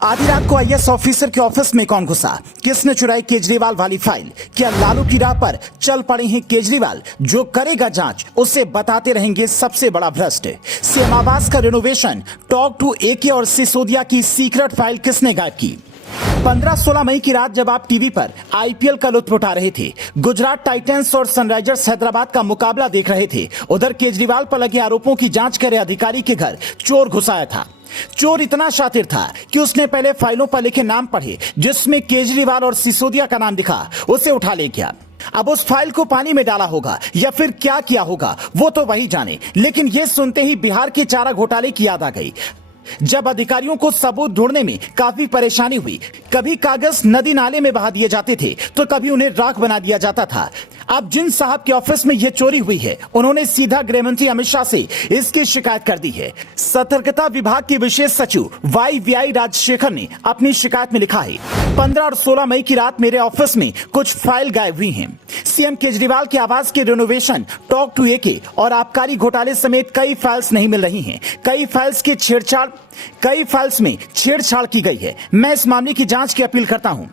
आधी रात को आईएएस ऑफिसर के ऑफिस में कौन घुसा? किसने चुराई केजरीवाल वाली फाइल? क्या लालू की राह पर चल पड़े हैं केजरीवाल? जो करेगा जांच उसे बताते रहेंगे सबसे बड़ा भ्रष्ट। सीएम आवास का रिनोवेशन, टॉक टू एके और सिसोदिया की सीक्रेट फाइल किसने गायब की? 15-16 मई की रात जब आप टीवी पर आईपीएल का लुत्फ उठा रहे थे, गुजरात टाइटंस और सनराइजर्स हैदराबाद का मुकाबला देख रहे थे, उधर केजरीवाल पर लगे आरोपों की जांच करे अधिकारी के घर चोर घुसाया था। चोर इतना शातिर था कि उसने पहले फाइलों पर लिखे नाम पढ़े, जिसमें केजरीवाल और सिसोदिया का नाम दिखा, उसे उठा ले गया। अब उस फाइल को पानी में डाला होगा या फिर क्या किया होगा वो तो वही जाने, लेकिन यह सुनते ही बिहार के चारा घोटाले की याद आ गई। जब अधिकारियों को सबूत ढूंढने में काफी परेशानी हुई, कभी कागज नदी नाले में बहा दिए जाते थे तो कभी उन्हें राख बना दिया जाता था। अब जिन साहब के ऑफिस में यह चोरी हुई है, उन्होंने सीधा गृह मंत्री अमित शाह से इसकी शिकायत कर दी है। सतर्कता विभाग के विशेष सचिव YVI राजशेखर ने अपनी शिकायत में लिखा है, 15 और 16 मई की रात मेरे ऑफिस में कुछ फाइल गायब हुई हैं। सीएम केजरीवाल के आवास के रिनोवेशन, टॉक टू एके और आबकारी घोटाले समेत कई फाइल्स नहीं मिल रही हैं। कई फाइल्स में छेड़छाड़ की गई है। मैं इस मामले की जांच की अपील करता हूं।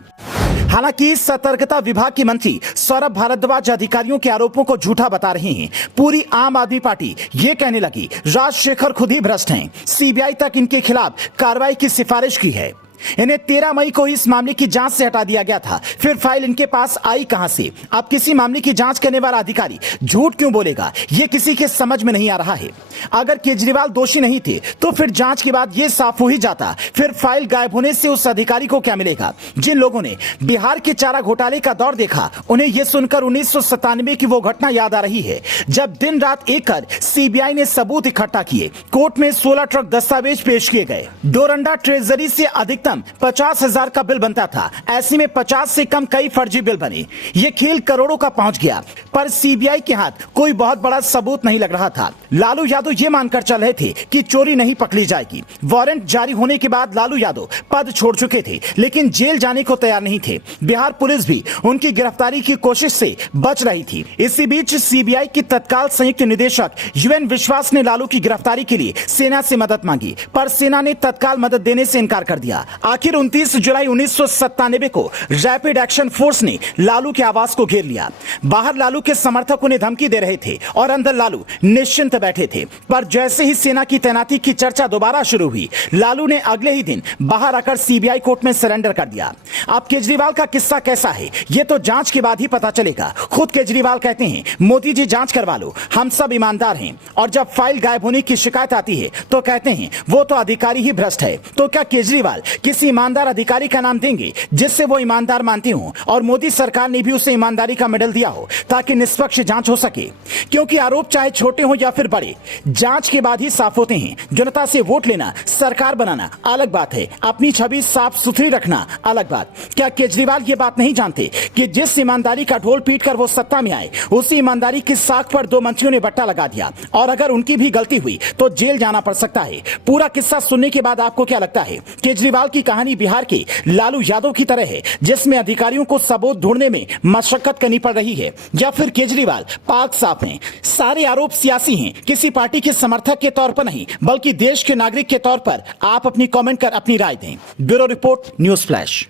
हालांकि सतर्कता विभाग के मंत्री सौरभ भारद्वाज अधिकारियों के आरोपों को झूठा बता रहे हैं। पूरी आम आदमी पार्टी ये कहने लगी राजशेखर खुद ही भ्रष्ट हैं। सीबीआई तक इनके खिलाफ कार्रवाई की सिफारिश की है। इन्हें 13 मई को इस मामले की जांच से हटा दिया गया था। फिर फाइल इनके पास आई कहां से? अब किसी मामले की जांच करने वाला अधिकारी झूठ क्यों बोलेगा, ये किसी के समझ में नहीं आ रहा है। अगर केजरीवाल दोषी नहीं थे तो फिर जांच के बाद ये साफ हो ही जाता। फिर फाइल गायब होने से उस अधिकारी को क्या मिलेगा? जिन लोगों ने बिहार के चारा घोटाले का दौर देखा, उन्हें यह सुनकर 1997 की वो घटना याद आ रही है, जब दिन रात एक कर सीबीआई ने सबूत इकट्ठा किए। कोर्ट में 16 ट्रक दस्तावेज पेश किए गए। डोरंडा ट्रेजरी से अधिकतम 50,000 का बिल बनता था। ऐसे में 50 से कम कई फर्जी बिल बने। ये खेल करोड़ों का पहुंच गया, पर सीबीआई के हाथ कोई बहुत बड़ा सबूत नहीं लग रहा था। लालू यादव ये मानकर चल रहे थे कि चोरी नहीं पकड़ी जाएगी। वारंट जारी होने के बाद लालू यादव पद छोड़ चुके थे, लेकिन जेल जाने को तैयार नहीं थे। बिहार पुलिस भी उनकी गिरफ्तारी की कोशिश से बच रही थी। इसी बीच सीबीआई की तत्काल संयुक्त निदेशक UN विश्वास ने लालू की गिरफ्तारी के लिए सेना से मदद मांगी, पर सेना ने तत्काल मदद देने से इनकार कर दिया। आखिर 29 जुलाई 1997 को रैपिड एक्शन फोर्स ने लालू के आवास को घेर लिया। बाहर लालू के समर्थक उन्हें धमकी दे रहे थे और अंदर लालू निश्चिंत बैठे थे। पर जैसे ही सेना की तैनाती की चर्चा दोबारा शुरू हुई, लालू ने अगले ही दिन बाहर आकर सीबीआई कोर्ट में सरेंडर कर दिया। अब केजरीवाल का किस्सा कैसा है, यह तो जांच के बाद ही पता चलेगा। खुद केजरीवाल कहते हैं, मोदी जी जांच करवा लो, हम सब ईमानदार हैं। और जब फाइल गायब होने की शिकायत आती है तो कहते हैं वो तो अधिकारी ही भ्रष्ट है। तो क्या केजरीवाल किसी ईमानदार अधिकारी का नाम देंगे जिससे वो ईमानदार मानते हो और मोदी सरकार ने भी उसे ईमानदारी का मेडल दिया हो, ताकि निष्पक्ष जांच हो सके? क्योंकि आरोप चाहे छोटे हो या फिर बड़े, जांच के बाद ही साफ होते हैं। जनता से वोट लेना, सरकार बनाना अलग बात है, अपनी छवि साफ सुथरी रखना अलग बात। क्या केजरीवाल ये बात नहीं जानते कि जिस ईमानदारी का ढोल पीट कर वो सत्ता में आए, उसी ईमानदारी की साख पर 2 मंत्रियों ने बट्टा लगा दिया, और अगर उनकी भी गलती हुई तो जेल जाना पड़ सकता है। पूरा किस्सा सुनने के बाद आपको क्या लगता है? केजरीवाल की कहानी बिहार के लालू यादव की तरह है, जिसमें अधिकारियों को सबूत ढूंढने में मशक्कत करनी पड़ रही है, या फिर केजरीवाल पाक साफ हैं? सारे आरोप सियासी हैं, किसी पार्टी के समर्थक के तौर पर नहीं, बल्कि देश के नागरिक के तौर पर। आप अपनी कमेंट कर अपनी राय दें। Bureau report, news flash.